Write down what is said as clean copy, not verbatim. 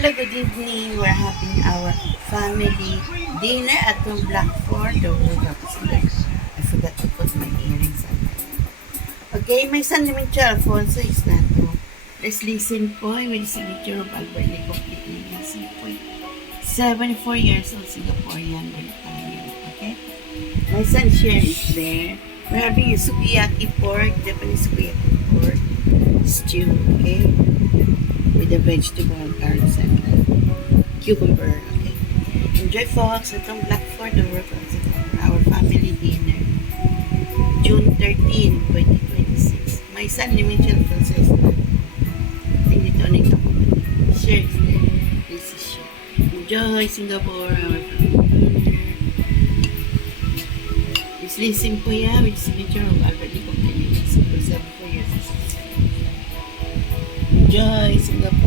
Hello, good evening. We're having our family dinner at the Blackford. I forgot to put my earrings on. Okay, my son naman siya, Alfonso, is not to. Let's listen po with the signature of Albert Lee, completely listen po. 74 years old, Singaporean, Italian. Okay? My son Sher is there. We're having a sukiyaki pork, Japanese sukiyaki pork stew, okay? With the vegetable, carrots, and cucumber, okay? Enjoy, folks. Itong Blackford, the work of our family dinner. June 13, 2026. My son, ni Mitchell Francis. Nito po. Share is there. This is share. Enjoy, Singapore, our family dinner. It's listen po ya with signature of Albert Lee, completely listen for 7 years. Enjoy, Singapore.